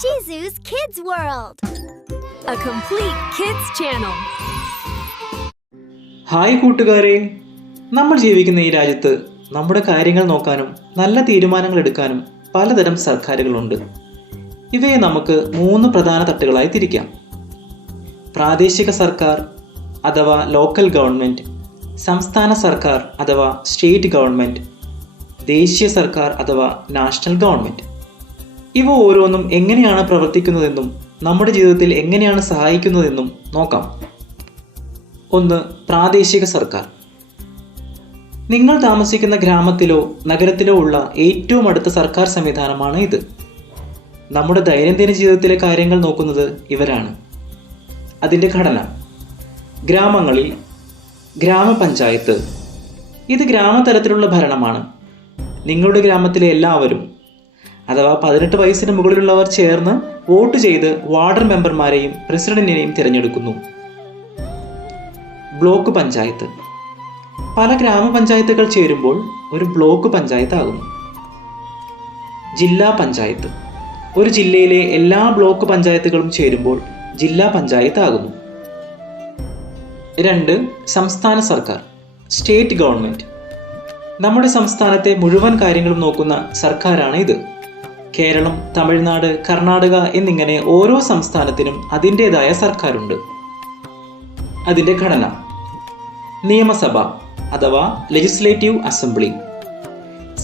Shizu's Kids World. a complete kids channel. Hi കൂട്ടുകാരെ നമ്മൾ ജീവിക്കുന്ന ഈ രാജ്യത്ത് നമ്മുടെ കാര്യങ്ങൾ നോക്കാനും നല്ല തീരുമാനങ്ങൾ എടുക്കാനും പലതരം സർക്കാരുകളുണ്ട് ഇവയെ നമുക്ക് മൂന്ന് പ്രധാന തട്ടുകളായി തിരിക്കാം പ്രാദേശിക സർക്കാർ അഥവാ ലോക്കൽ ഗവൺമെന്റ് സംസ്ഥാന സർക്കാർ അഥവാ സ്റ്റേറ്റ് ഗവൺമെന്റ് ദേശീയ സർക്കാർ അഥവാ നാഷണൽ ഗവൺമെന്റ് ഇവ ഓരോന്നും എങ്ങനെയാണ് പ്രവർത്തിക്കുന്നതെന്നും നമ്മുടെ ജീവിതത്തിൽ എങ്ങനെയാണ് സഹായിക്കുന്നതെന്നും നോക്കാം. ഒന്ന് പ്രാദേശിക സർക്കാർ. നിങ്ങൾ താമസിക്കുന്ന ഗ്രാമത്തിലോ നഗരത്തിലോ ഉള്ള ഏറ്റവും അടുത്ത സർക്കാർ സംവിധാനമാണ് ഇത്. നമ്മുടെ ദൈനംദിന ജീവിതത്തിലെ കാര്യങ്ങൾ നോക്കുന്നത് ഇവരാണ്. അതിന്റെ ഘടന. ഗ്രാമങ്ങളിൽ ഗ്രാമപഞ്ചായത്ത്. ഇത് ഗ്രാമതലത്തിലുള്ള ഭരണമാണ്. നിങ്ങളുടെ ഗ്രാമത്തിലെ എല്ലാവരും അഥവാ പതിനെട്ട് വയസ്സിന് മുകളിലുള്ളവർ ചേർന്ന് വോട്ട് ചെയ്ത് വാർഡ് മെമ്പർമാരെയും പ്രസിഡന്റിനെയും തിരഞ്ഞെടുക്കുന്നു. ബ്ലോക്ക് പഞ്ചായത്ത്. പല ഗ്രാമപഞ്ചായത്തുകൾ ചേരുമ്പോൾ ഒരു ബ്ലോക്ക് പഞ്ചായത്ത് ആകുന്നു ജില്ലാ പഞ്ചായത്ത്. ഒരു ജില്ലയിലെ എല്ലാ ബ്ലോക്ക് പഞ്ചായത്തുകളും ചേരുമ്പോൾ ജില്ലാ പഞ്ചായത്ത് ആകുന്നു രണ്ട് സംസ്ഥാന സർക്കാർ. സ്റ്റേറ്റ് ഗവൺമെന്റ് നമ്മുടെ സംസ്ഥാനത്തെ മുഴുവൻ കാര്യങ്ങളും നോക്കുന്ന സർക്കാരാണ് ഇത്. കേരളം തമിഴ്നാട് കർണാടക എന്നിങ്ങനെ ഓരോ സംസ്ഥാനത്തിനും അതിന്റെതായ സർക്കാരുണ്ട്. അതിന്റെ ഘടന നിയമസഭ അഥവാ ലെജിസ്ലേറ്റീവ് അസംബ്ലി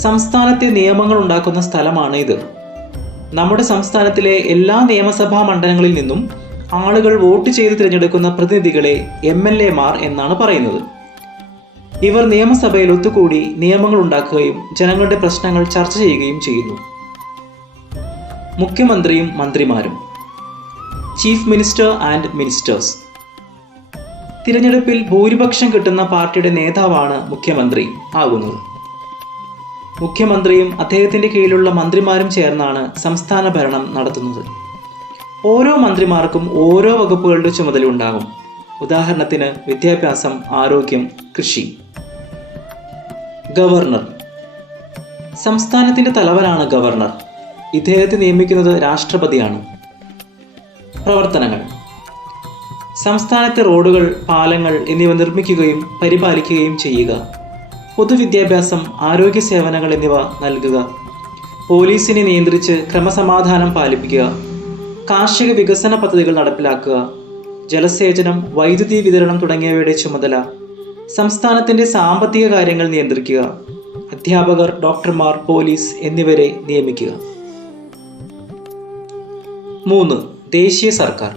സംസ്ഥാനത്തെ നിയമങ്ങൾ ഉണ്ടാക്കുന്ന സ്ഥലമാണ് ഇത്. നമ്മുടെ സംസ്ഥാനത്തിലെ എല്ലാ നിയമസഭാ മണ്ഡലങ്ങളിൽ നിന്നും ആളുകൾ വോട്ട് ചെയ്ത് തിരഞ്ഞെടുക്കുന്ന പ്രതിനിധികളെ എം എൽ എമാർ എന്നാണ് പറയുന്നത്. ഇവർ നിയമസഭയിൽ ഒത്തുകൂടി നിയമങ്ങൾ ഉണ്ടാക്കുകയും ജനങ്ങളുടെ പ്രശ്നങ്ങൾ ചർച്ച ചെയ്യുകയും ചെയ്യുന്നു. മുഖ്യമന്ത്രിയും മന്ത്രിമാരും. Chief minister and ministers. തിരഞ്ഞെടുപ്പിൽ ഭൂരിപക്ഷം കിട്ടുന്ന പാർട്ടിയുടെ നേതാവാണ് മുഖ്യമന്ത്രി ആകുന്നത്. മുഖ്യമന്ത്രിയും അദ്ദേഹത്തിന്റെ കീഴിലുള്ള മന്ത്രിമാരും ചേർന്നാണ് സംസ്ഥാന ഭരണം നടത്തുന്നത്. ഓരോ മന്ത്രിമാർക്കും ഓരോ വകുപ്പുകളുടെ ചുമതല ഉണ്ടാകും. ഉദാഹരണത്തിന് വിദ്യാഭ്യാസം ആരോഗ്യം കൃഷി. ഗവർണർ. സംസ്ഥാനത്തിന്റെ തലവനാണ് ഗവർണർ. ഇദ്ദേഹത്തെ നിയമിക്കുന്നത് രാഷ്ട്രപതിയാണ്. പ്രവർത്തനങ്ങൾ. സംസ്ഥാനത്തെ റോഡുകൾ പാലങ്ങൾ എന്നിവ നിർമ്മിക്കുകയും പരിപാലിക്കുകയും ചെയ്യുക. പൊതുവിദ്യാഭ്യാസം ആരോഗ്യ സേവനങ്ങൾ എന്നിവ നൽകുക. പോലീസിനെ നിയന്ത്രിച്ച് ക്രമസമാധാനം പാലിപ്പിക്കുക. കാർഷിക വികസന പദ്ധതികൾ നടപ്പിലാക്കുക. ജലസേചനം വൈദ്യുതി വിതരണം തുടങ്ങിയവയുടെ ചുമതല. സംസ്ഥാനത്തിന്റെ സാമ്പത്തിക കാര്യങ്ങൾ നിയന്ത്രിക്കുക. അധ്യാപകർ ഡോക്ടർമാർ പോലീസ് എന്നിവരെ നിയമിക്കുക. മൂന്ന്. ദേശീയ സർക്കാർ.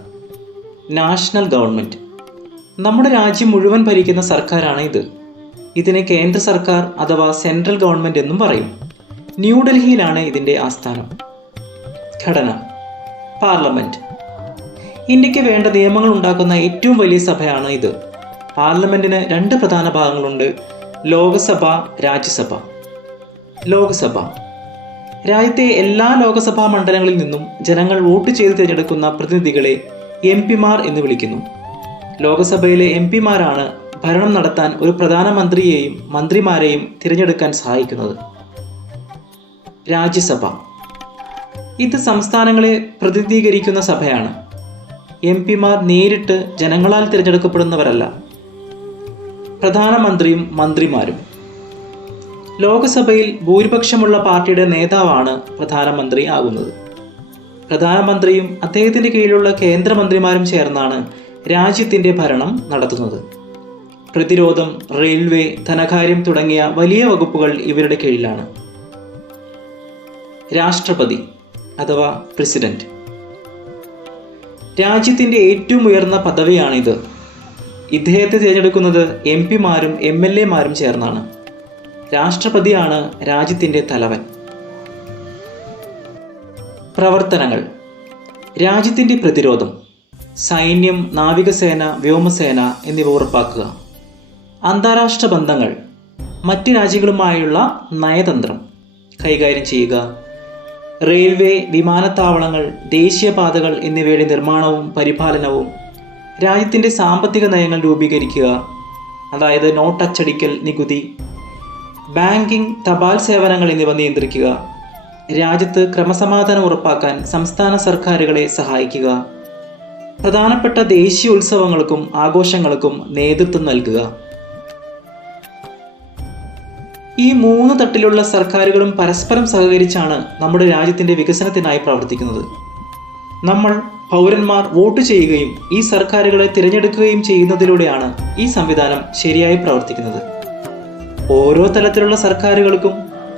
നാഷണൽ ഗവൺമെന്റ് നമ്മുടെ രാജ്യം മുഴുവൻ ഭരിക്കുന്ന സർക്കാരാണ് ഇത്. ഇതിനെ കേന്ദ്ര സർക്കാർ അഥവാ സെൻട്രൽ ഗവൺമെന്റ് എന്നും പറയും. ന്യൂഡൽഹിയിലാണ് ഇതിന്റെ ആസ്ഥാനം. ഘടന. പാർലമെന്റ് ഇന്ത്യയ്ക്ക് വേണ്ട നിയമങ്ങൾ ഉണ്ടാക്കുന്ന ഏറ്റവും വലിയ സഭയാണ് ഇത്. പാർലമെന്റിന് രണ്ട് പ്രധാന ഭാഗങ്ങളുണ്ട്. ലോകസഭ രാജ്യസഭ. ലോകസഭ. രാജ്യത്തെ എല്ലാ ലോകസഭാ മണ്ഡലങ്ങളിൽ നിന്നും ജനങ്ങൾ വോട്ട് ചെയ്ത് തിരഞ്ഞെടുക്കുന്ന പ്രതിനിധികളെ എം പിമാർ എന്ന് വിളിക്കുന്നു. ലോകസഭയിലെ എം പിമാരാണ് ഭരണം നടത്താൻ ഒരു പ്രധാനമന്ത്രിയെയും മന്ത്രിമാരെയും തിരഞ്ഞെടുക്കാൻ സഹായിക്കുന്നത്. രാജ്യസഭ. ഇത് സംസ്ഥാനങ്ങളെ പ്രതിനിധീകരിക്കുന്ന സഭയാണ്. എം പിമാർ നേരിട്ട് ജനങ്ങളാൽ തിരഞ്ഞെടുക്കപ്പെടുന്നവരല്ല. പ്രധാനമന്ത്രിയും മന്ത്രിമാരും. ലോകസഭയിൽ ഭൂരിപക്ഷമുള്ള പാർട്ടിയുടെ നേതാവാണ് പ്രധാനമന്ത്രി ആകുന്നത്. പ്രധാനമന്ത്രിയും അദ്ദേഹത്തിന്റെ കീഴിലുള്ള കേന്ദ്രമന്ത്രിമാരും ചേർന്നാണ് രാജ്യത്തിന്റെ ഭരണം നടത്തുന്നത്. പ്രതിരോധം റെയിൽവേ ധനകാര്യം തുടങ്ങിയ വലിയ വകുപ്പുകൾ ഇവരുടെ കീഴിലാണ്. രാഷ്ട്രപതി അഥവാ പ്രസിഡന്റ്. രാജ്യത്തിന്റെ ഏറ്റവും ഉയർന്ന പദവിയാണിത്. ഇദ്ദേഹത്തെ തിരഞ്ഞെടുക്കുന്നത് എം പിമാരും എം എൽ എമാരും ചേർന്നാണ്. രാഷ്ട്രപതിയാണ് രാജ്യത്തിന്റെ തലവൻ. പ്രവർത്തനങ്ങൾ. രാജ്യത്തിന്റെ പ്രതിരോധം. സൈന്യം നാവികസേന വ്യോമസേന എന്നിവ ഉറപ്പാക്കുക. അന്താരാഷ്ട്ര ബന്ധങ്ങൾ. മറ്റ് രാജ്യങ്ങളുമായുള്ള നയതന്ത്രം. കൈകാര്യം ചെയ്യുക. റെയിൽവേ വിമാനത്താവളങ്ങൾ ദേശീയപാതകൾ എന്നിവയുടെ നിർമ്മാണവും പരിപാലനവും. രാജ്യത്തിന്റെ സാമ്പത്തിക നയങ്ങൾ രൂപീകരിക്കുക. അതായത് നോട്ട് അച്ചടിക്കൽ നികുതി. ബാങ്കിംഗ് തപാൽ സേവനങ്ങൾ എന്നിവ നിയന്ത്രിക്കുക. രാജ്യത്ത് ക്രമസമാധാനം ഉറപ്പാക്കാൻ സംസ്ഥാന സർക്കാരുകളെ സഹായിക്കുക. പ്രധാനപ്പെട്ട ദേശീയ ഉത്സവങ്ങൾക്കും ആഘോഷങ്ങൾക്കും നേതൃത്വം നൽകുക. ഈ മൂന്ന് തട്ടിലുള്ള സർക്കാരുകളും പരസ്പരം സഹകരിച്ചാണ് നമ്മുടെ രാജ്യത്തിന്റെ വികസനത്തിനായി പ്രവർത്തിക്കുന്നത്. നമ്മൾ പൗരന്മാർ വോട്ട് ചെയ്യുകയും ഈ സർക്കാരുകളെ തിരഞ്ഞെടുക്കുകയും ചെയ്യുന്നതിലൂടെയാണ് ഈ സംവിധാനം ശരിയായി പ്രവർത്തിക്കുന്നത്. ഓരോ തലത്തിലുള്ള സർക്കാരുകൾക്കും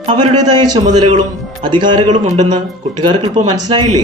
അവരുടേതായ ചുമതലകളും അധികാരങ്ങളും ഉണ്ടെന്ന് കുട്ടികാർക്ക് ഇപ്പോൾ മനസ്സിലായില്ലേ?